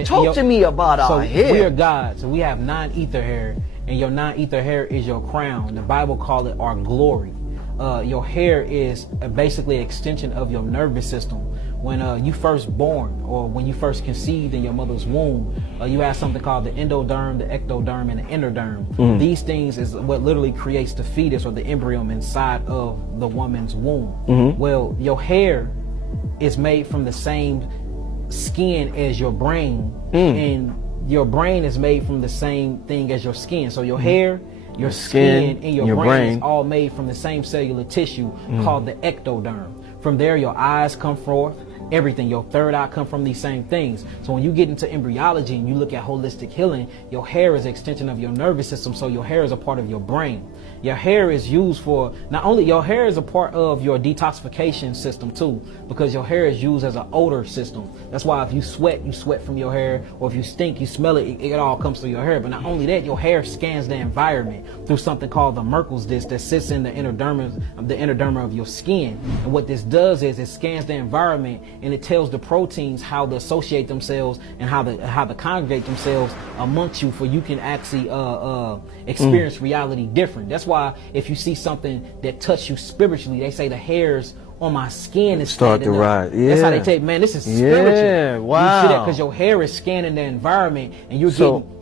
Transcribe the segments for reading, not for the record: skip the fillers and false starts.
But talk to me about our hair. We are God, so we have non-ether hair, and your non-ether hair is your crown. The Bible call it our glory. Your hair is basically an extension of your nervous system. When you first born, or when you first conceived in your mother's womb, you have something called the endoderm, the ectoderm, and the endoderm. These things is what literally creates the fetus or the embryo inside of the woman's womb. Well, your hair is made from the same skin as your brain, and your brain is made from the same thing as your skin. So your hair, your skin, and your brain is all made from the same cellular tissue called the ectoderm. From there, your eyes come forth. Everything, your third eye come from these same things. So when you get into embryology and you look at holistic healing, your hair is an extension of your nervous system. So your hair is a part of your brain. Your hair is used for, not only your hair is a part of your detoxification system too, because your hair is used as an odor system. That's why if you sweat from your hair, or if you stink, you smell it, it all comes through your hair. But not only that, your hair scans the environment through something called the Merkel's disc that sits in the endoderma of your skin. And what this does is it scans the environment, and it tells the proteins how to associate themselves and how to congregate themselves amongst you, for you can actually experience reality different. That's why if you see something that touches you spiritually, they say the hairs on my skin is start to rise. Yeah. That's how they take, man, this is spiritual. Yeah, wow. You see that because your hair is scanning the environment, and you're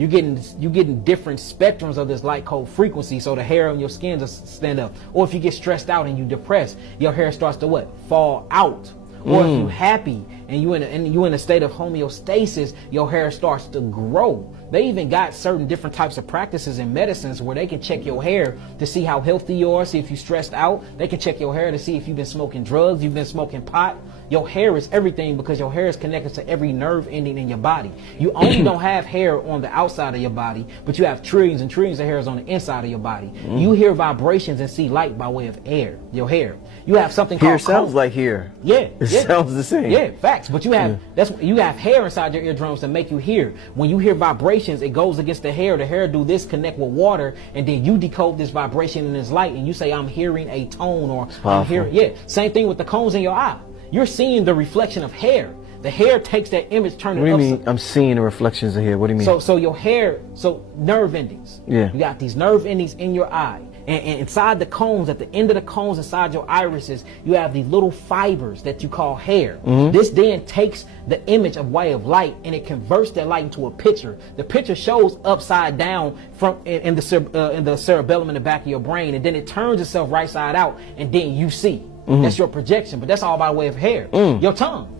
getting different spectrums of this light code frequency. So the hair on your skin just stand up. Or if you get stressed out and you depressed, your hair starts to what? Fall out. Or if you're happy and you in a state of homeostasis, your hair starts to grow. They even got certain different types of practices in medicines where they can check your hair to see how healthy you are, see if you're stressed out. They can check your hair to see if you've been smoking drugs, you've been smoking pot. Your hair is everything because your hair is connected to every nerve ending in your body. You only don't have hair on the outside of your body, but you have trillions and trillions of hairs on the inside of your body. You hear vibrations and see light by way of air, your hair. You have something called... Hair sounds like hair. Yeah. It sounds the same. Yeah, facts. But you have you have hair inside your eardrums to make you hear. When you hear vibrations, it goes against the hair. The hair do this, connect with water, and then you decode this vibration in this light, and you say, I'm hearing a tone, or I'm hearing... Yeah, same thing with the cones in your eye. You're seeing the reflection of hair. The hair takes that image, turn it upside. What do you mean? I'm seeing the reflections of hair. What do you mean? So your hair, nerve endings. Yeah. You got these nerve endings in your eye. And inside the cones, at the end of the cones, inside your irises, you have these little fibers that you call hair. This then takes the image of way of light, and it converts that light into a picture. The picture shows upside down in the cerebellum in the back of your brain, and then it turns itself right side out, and then you see. That's your projection, but that's all by way of hair. Your tongue.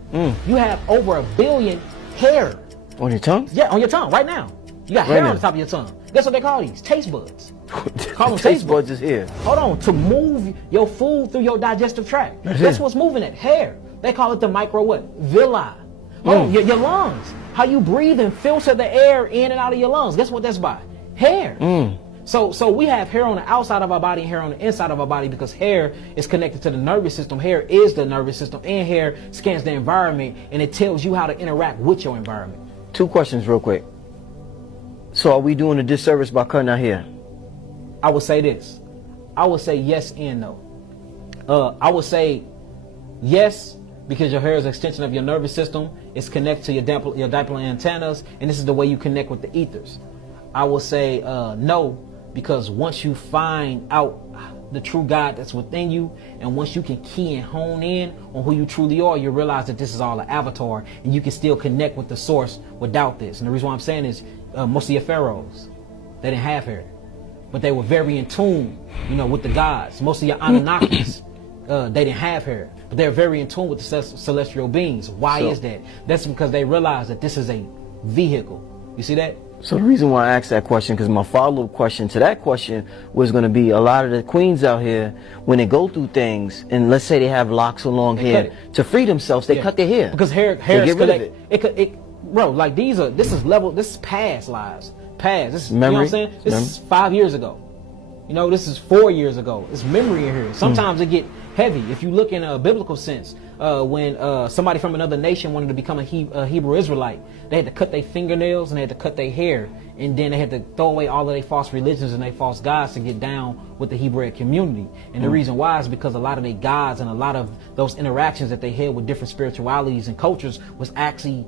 You have over 1 billion hair. On your tongue? Yeah, on your tongue right now. You got hair on the top of your tongue. Guess what they call these? Taste buds. Call them taste buds is here. Hold on, to move your food through your digestive tract. That's what's moving it. Hair. They call it the micro what? Villi. Your lungs. How you breathe and filter the air in and out of your lungs. Guess what that's by? Hair. So we have hair on the outside of our body and hair on the inside of our body because hair is connected to the nervous system. Hair is the nervous system, and hair scans the environment, and it tells you how to interact with your environment. 2 questions real quick. So are we doing a disservice by cutting our hair? I would say this. I would say yes and no. I would say yes, because your hair is an extension of your nervous system. It's connected to your dipole antennas, and this is the way you connect with the ethers. I will say no, because once you find out the true God that's within you, and once you can key and hone in on who you truly are, you realize that this is all an avatar, and you can still connect with the source without this. And the reason why I'm saying is most of your pharaohs, they didn't have hair, but they were very in tune, with the gods. Most of your Anunnakis, they didn't have hair, but they're very in tune with the celestial beings. Why is that? That's because they realize that this is a vehicle. You see that? So the reason why I asked that question, because my follow-up question to that question was going to be, a lot of the queens out here, when they go through things, and let's say they have locks or long hair, to free themselves, they cut their hair. Because hair is rid of it. Bro, like this is past lives. Past. This is, memory. You know what I'm saying? This is 5 years ago. This is 4 years ago. It's memory in here. Sometimes it get heavy. If you look in a biblical sense, when somebody from another nation wanted to become a Hebrew Israelite, they had to cut their fingernails and they had to cut their hair, and then they had to throw away all of their false religions and their false gods to get down with the Hebraic community. And the reason why is because a lot of their gods and a lot of those interactions that they had with different spiritualities and cultures was actually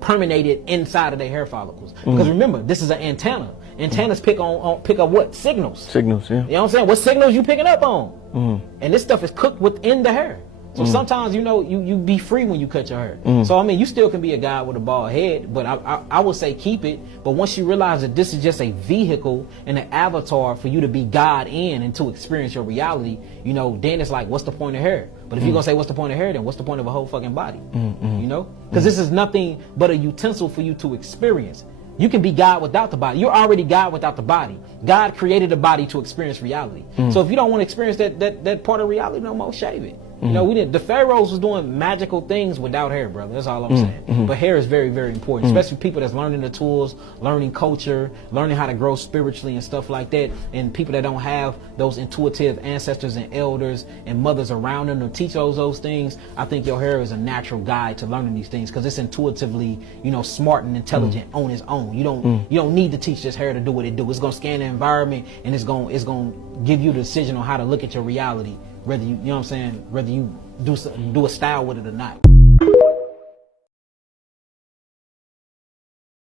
permeated inside of their hair follicles. Because remember, this is an antenna. Antennas pick up what? Signals. Signals, yeah. You know what I'm saying? What signals you picking up on? And this stuff is cooked within the hair. So sometimes, you be free when you cut your hair. So, I mean, you still can be a guy with a bald head, but I would say keep it. But once you realize that this is just a vehicle and an avatar for you to be God in and to experience your reality, then it's like, what's the point of hair? But if you're going to say, what's the point of hair, then what's the point of a whole fucking body? Because this is nothing but a utensil for you to experience. You can be God without the body. You're already God without the body. God created the body to experience reality. So if you don't want to experience that part of reality no more, shave it. The pharaohs was doing magical things without hair, brother. That's all I'm saying. But hair is very, very important, especially people that's learning the tools, learning culture, learning how to grow spiritually and stuff like that. And people that don't have those intuitive ancestors and elders and mothers around them to teach those things. I think your hair is a natural guide to learning these things because it's intuitively, smart and intelligent on its own. You don't need to teach this hair to do what it do. It's gonna scan the environment and it's gonna give you the decision on how to look at your reality. Whether whether you do a style with it or not.